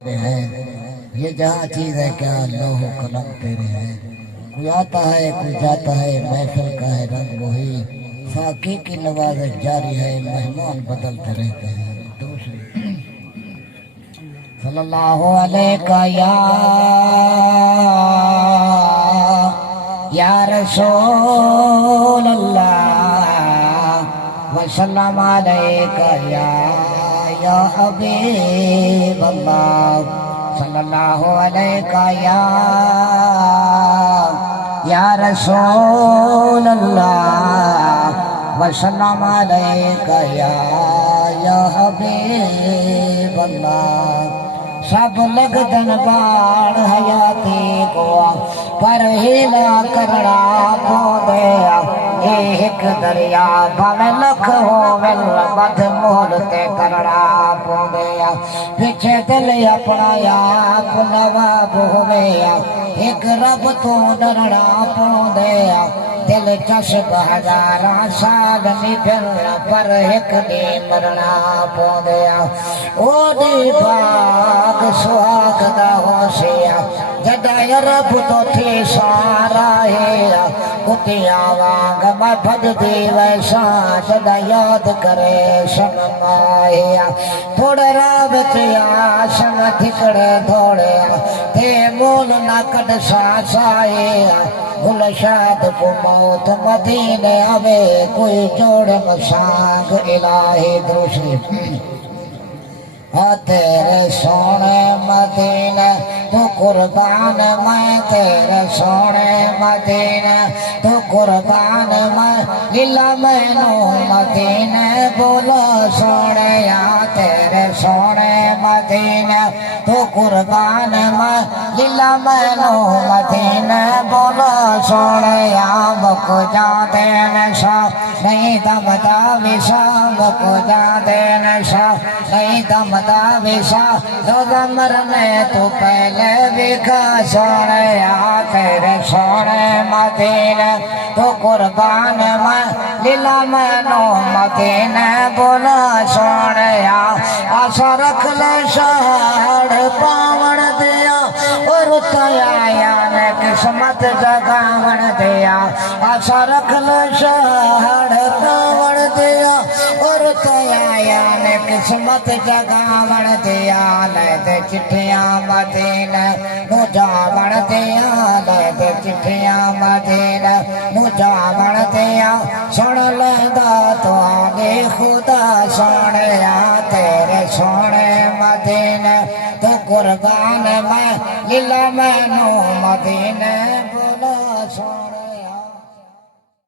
है। ये जहाँ चीज है क्या लोह कलम तेरे है। कोई आता है कोई जाता है, महफिल का है रंग वही, साकी की नवाज़श जारी है, मेहमान बदलते रहते हैं। दूसरी सल्लल्लाहु अलैहि या रसूल अल्लाह वसल्लम अलैका या हबीब अल्लाह सल्लल्लाहु अलैहि या रसूल अल्लाह वसल्लम अलैका या हबीब अल्लाह। सब लगदन बाण हयाती को पर हिला करड़ा पौंदे एक दरिया भावे लख हो मिल बद मोल ते करड़ा पौंदे पीछे दिल अपना आप नवाब होवे एक रब तो डरना पौंदे दिल चश्ब हजारा साल निभर पर एक दी मरना पौंदे ओदी बाग सुहाग दा होशिया जदा रब तो थी सारा है कुतिया वांग मैं भज दी वैसा जदा याद करे शर्माया थोड़े रावतिया संग थिकड़े थोड़े थे मोल ना कट सासाया गुलशाद को मौत मदीने आवे कोई जोड़ मसांग इलाही दूसरी तेरे सोने मदीने तू कुर्बान मैं तेरे सोने मदीने तू कुर्बान मैं लीला मैनू मदीने बोलो सोने या तेरे सोने मदीने तू कुर्बान मैं लीला मैनू मदीने बोलो सोने या मुक जाते नशा नहीं दमदा विशा मुक जाते नशा नहीं दमदा विशा रोजा मरने तो पहले विखा सोने तेरे सोने मदीने तो कुर्बान मैं लीला मैनू मदीने बोला सोने आशा रख ले शहर पावन दिया और तया ने किस्मत जगावन दिया आशा रख ले शहर पावन दिया और तया ने किस्मत जगावन दिया ले चिट्ठियां मदीने नु जावण दिया ले चिट्ठियां मदीने नु जावण दिया सुन लेंदा तो आगे खुदा सोने तेरे सोने मदीने तो कुर्बान मैं लीला मैनू मदीने बोला सोने।